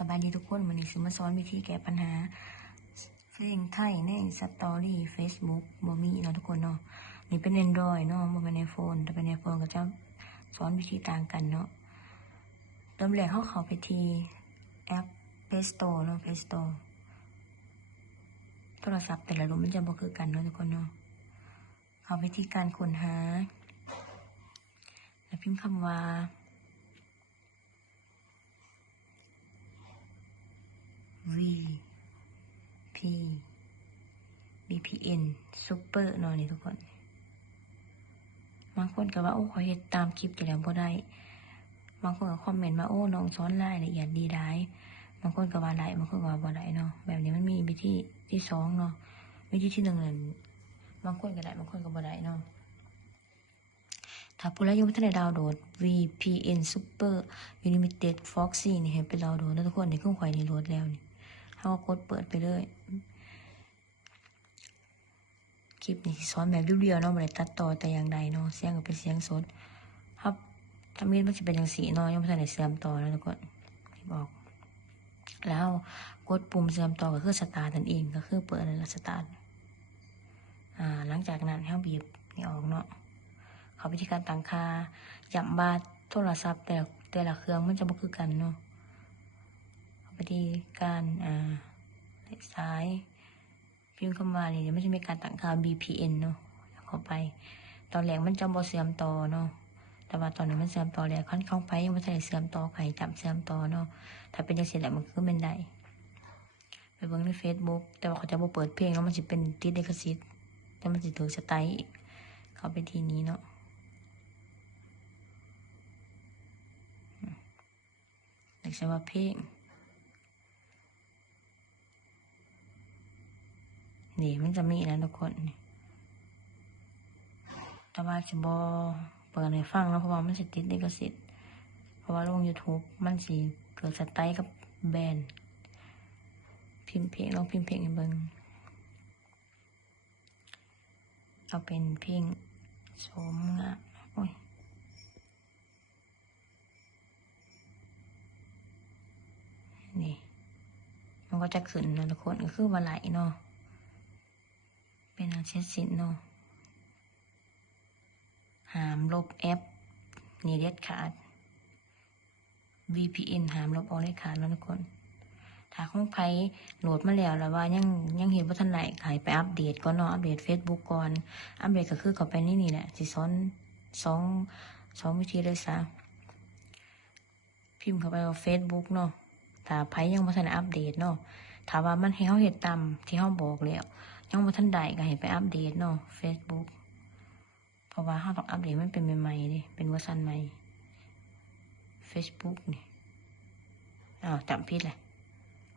สบายดีทุกคนวันนี้ซื้อมาสอนวิธีแก้ปัญหาเพลงไทยในสตอรี่ Facebook บ่มีเนาะทุกคนเนาะนี่เป็น Android เนาะบ่เป็น iPhone แต่เป็น iPhone ก็จะสอนวิธีต่างกันเนาะเริ่มแรกเข้าไปที่แอป Play Store เนาะ Play Store โทรศัพท์แต่ละรุ่นมันจะบ่คือกันเนาะทุกคนเนาะเข้าไปที่การค้นหาแล้วพิมพ์คำว่าVPN Super เนาะนี่ทุกคนบางคนก็ว่าโอ้ขอเฮ็ดตามคลิปจะแล้วบ่ได้บางคนก็คอมเมนต์มาโอ้น้องสอนรายละเอียดดีได้บางคนก็ว่าได้บางคนก็ว่าบ่ได้เนาะแบบนี้มันมีวิธีที่สองเนาะวิธีที่หนึ่งนั่นบางคนก็ได้บางคนก็บ่ได้เนาะถ้าผู้ใดยังไม่ทันได้ดาวน์โหลด VPN Super Unlimited Foxy นี่ให้ไปดาวน์โหลดนะทุกคนนี่เครื่องข่อยนี่โหลดแล้วนี่เฮาก็กดเปิดไปเลยคลิปนี้สอนแบบเรียวๆเนาะบ่ได้ตัดต่อแต่อย่างใดเนาะเสียงก็เป็นเสียงสดครับถ้ามีมันสิเป็นจังซี่เนาะยังบ่ทันได้เชื่อมต่อแล้วทุกคนบอกแล้วกดปุ่มเชื่อมต่อก็คือสตาร์ทนั่นเองก็คือเปิดแล้วสตาร์ทหลังจากนั้นเฮาบีบนี่ออกเนาะเขาวิธีการตั้งค่าย้ำว่าโทรศัพท์แต่ละเครื่องมันจะบ่คือกันเนาะวิธีการซ้ายพิมพ์คำว่านี่มันจะมีการตั้งค่า VPN เนาะเข้าไปตอนแรกมันจะบ่เชื่อมต่อเนาะแต่ว่าตอนนี้มันเชื่อมต่อแล้วเข้าไปยังไม่ได้เชื่อมต่อใครจับเชื่อมต่อเนาะถ้าเป็นจังซี่แหละมันคือเป็นได้ไปเบิ่งใน Facebook แต่ว่าเขาจะบ่เปิดเพลงแล้วมันสิเป็นติดลิขสิทธิ์แต่มันสิถูกสไตล์อีกเข้าไปที่นี้เนาะเรียกว่าเพลงนี่มันจะมีนะทุกคนแต่ว่าจะบ่เปิดให้ฟังแล้วเพราะว่ามันสิติดลิขสิทธิ์เพราะว่าลง YouTube มันสิเกิดสไตล์กับแบรนด์พิมพ์เพลงลองพิมพ์เพลงให้เบิ่งเอาเป็นเพลงสมงะโอ้ยนี่มันก็จะขึ้นนะทุกคนก็คือว่าไหลเนาะเป็นอาเช็ดสินเนาะห้ามลบแอปนี่เด็ดขาด VPN ห้ามลบออกเด็ดขาดแล้วทุกคนถ้าของไผโหลดมาแล้วว่ายังเห็นว่าทันไหนขายไปอัปเดตก่อนเนาะอัปเดต Facebook ก่อนอัปเดตก็คือเข้าไปนี่แหละสิสอนสองวิธีเลยซะพิมพ์เข้าไปว่า Facebook เนาะถ้าไผยังบ่ทันอัปเดตเนาะถ้าว่ามันให้เฮาเฮ็ดตามที่เฮาบอกแล้วยังบ่ทันได้ก็ให้ไปอัปเดตเนาะ Facebook เพราะว่าเฮาต้องอัปเดตมันเป็นใหม่ๆดิเป็นเวอร์ชันใหม่ Facebook นี่จำผิดเลย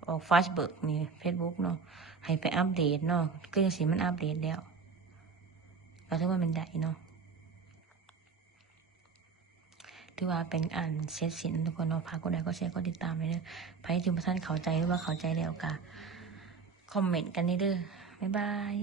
ออก Facebook นี่ Facebook เนาะให้ไปอัปเดตเนาะก็ยังสิมันอัปเดตแล้วก็ถือว่ามันได้เนาะถือว่าเป็นอันเสร็จสิ้นทุกคนเนาะพากดไลค์ก็แชร์ก็ติดตามเลยเด้อใครที่ท่านเข้าใจหรือว่าเข้าใจแล้วก็คอมเมนต์กันนี่เด้อบ๊ายบาย